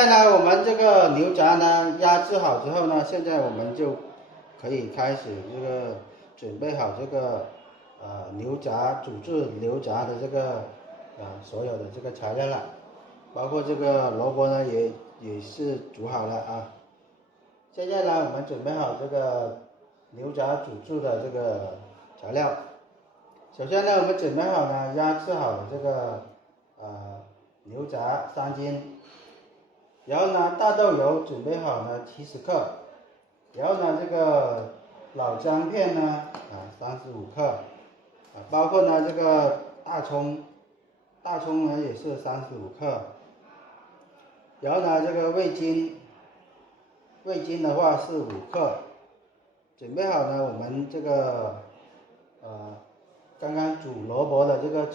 在呢，我们这个牛杂呢压制好之后呢，现在我们就可以开始这个准备好这个牛杂煮制牛杂的这个所有的这个材料了，包括这个萝卜呢也是煮好了啊。现在呢，我们准备好这个牛杂煮制的这个材料。首先呢，我们准备好呢压制好的这个牛杂3斤。然后呢，大豆油准备好呢70克，然后呢，这个老姜片呢35克，包括呢这个大葱呢也是35克，然后呢这个味精的话是5克，准备好呢我们这个刚刚煮萝卜的这个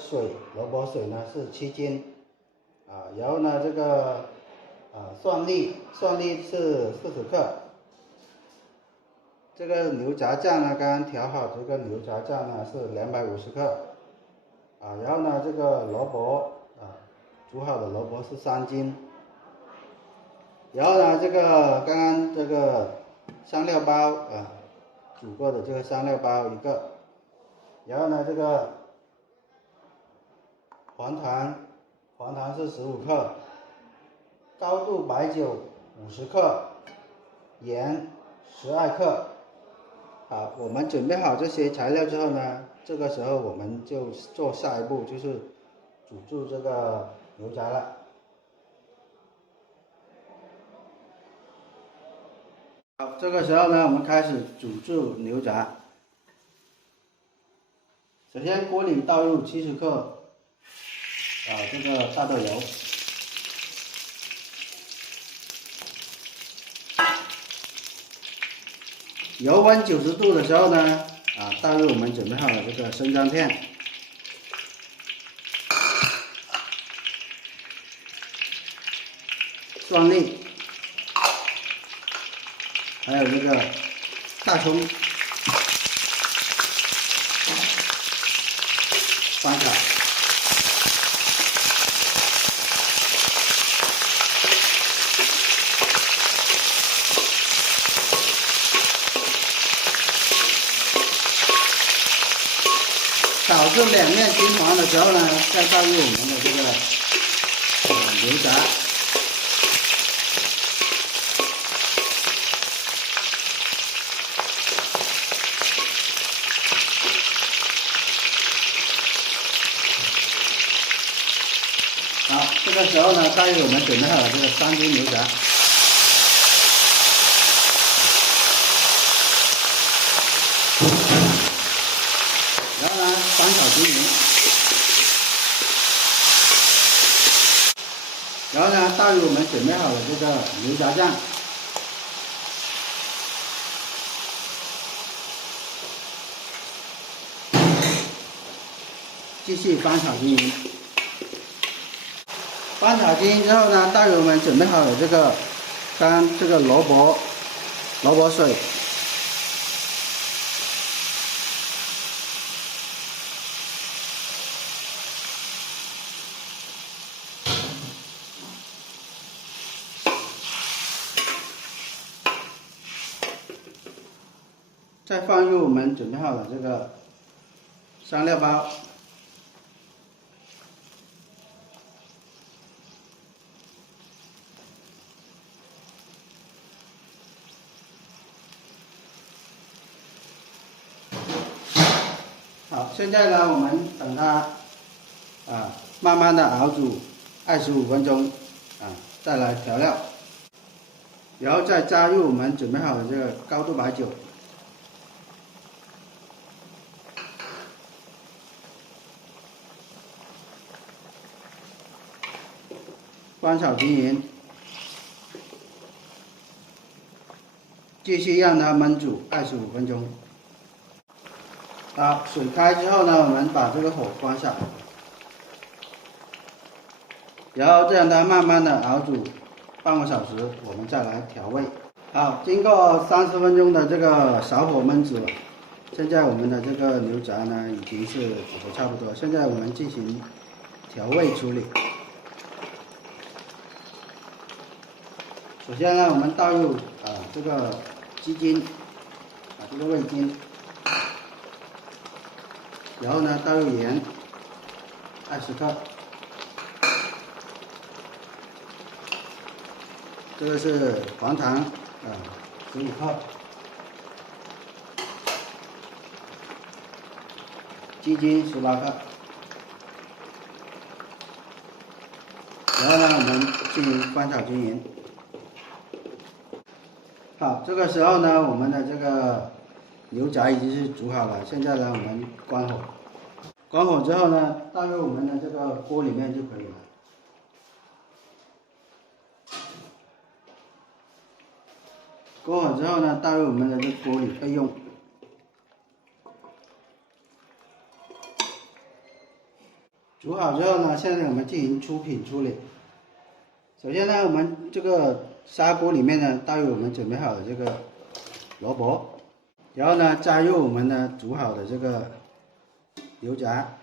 萝卜水呢是7斤，然后呢这个蒜粒是40克，这个牛杂酱呢，刚刚调好这个牛杂酱呢是250克，然后呢这个萝卜煮好的萝卜是3斤，然后呢这个刚刚这个香料包煮过的这个香料包1个，然后呢这个黄糖是15克。高度白酒50克，盐12克。好，我们准备好这些材料之后呢，这个时候我们就做下一步，就是煮制这个牛杂了。好，这个时候呢，我们开始煮制牛杂。首先锅里倒入70克这个大豆油。油温90度的时候呢，倒入我们准备好的这个生姜片，蒜粒，还有这个大葱，翻炒。炒至两面金黄的时候呢，再倒入我们的这个牛杂。好，这个时候呢，倒入我们准备好的这个3斤牛杂。然后呢，翻炒均匀。然后呢，倒入我们准备好的这个牛杂酱。继续翻炒均匀。翻炒均匀之后呢，倒入我们准备好的这个这个萝卜水。再放入我们准备好的这个香料包，好，现在呢，我们等它慢慢的熬煮25分钟再来调料，然后再加入我们准备好的这个高度白酒。翻炒均匀，继续让它焖煮25分钟。好，水开之后呢，我们把这个火关小，然后再让它慢慢的熬煮半个小时，我们再来调味。好，经过30分钟的这个小火焖煮，现在我们的这个牛杂呢已经是煮的差不多，现在我们进行调味处理。首先呢，我们倒入这个鸡精，这个味精，然后呢倒入盐20克，这个是黄糖15克，鸡精18克，然后呢我们进行翻炒均匀。好，这个时候呢，我们的这个牛杂已经是煮好了。现在呢，我们关火，关火之后呢，倒入我们的这个锅里面就可以了。关火之后呢，倒入我们的这锅里备用。煮好之后呢，现在我们进行出品处理。首先呢，我们这个砂锅里面呢，倒入我们准备好的这个萝卜，然后呢，加入我们的煮好的这个牛杂，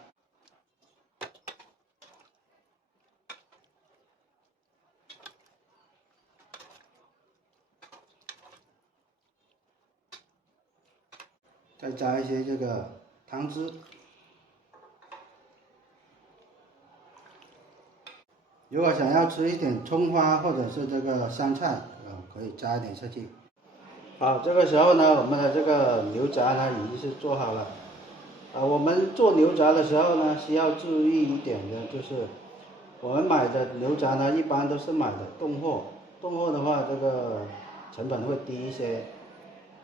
再加一些这个汤汁。如果想要吃一点葱花或者是这个香菜，可以加一点下去。好，这个时候呢，我们的这个牛杂呢已经是做好了。我们做牛杂的时候呢，需要注意一点的就是，我们买的牛杂呢，一般都是买的冻货。冻货的话，这个成本会低一些。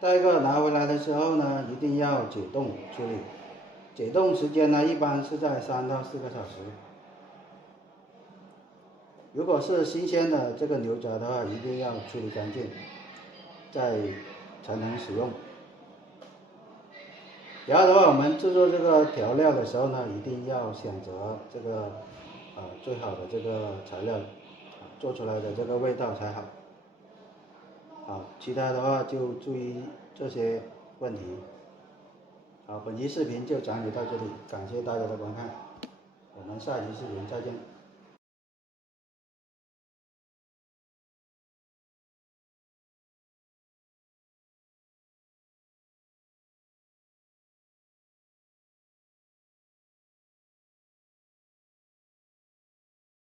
再一个，拿回来的时候呢，一定要解冻处理。解冻时间呢，一般是在3到4个小时。如果是新鲜的这个牛杂的话，一定要处理干净，才能使用。然后的话，我们制作这个调料的时候呢，一定要选择这个最好的这个材料，做出来的这个味道才好。好，其他的话就注意这些问题。好，本期视频就讲解到这里，感谢大家的观看，我们下期视频再见。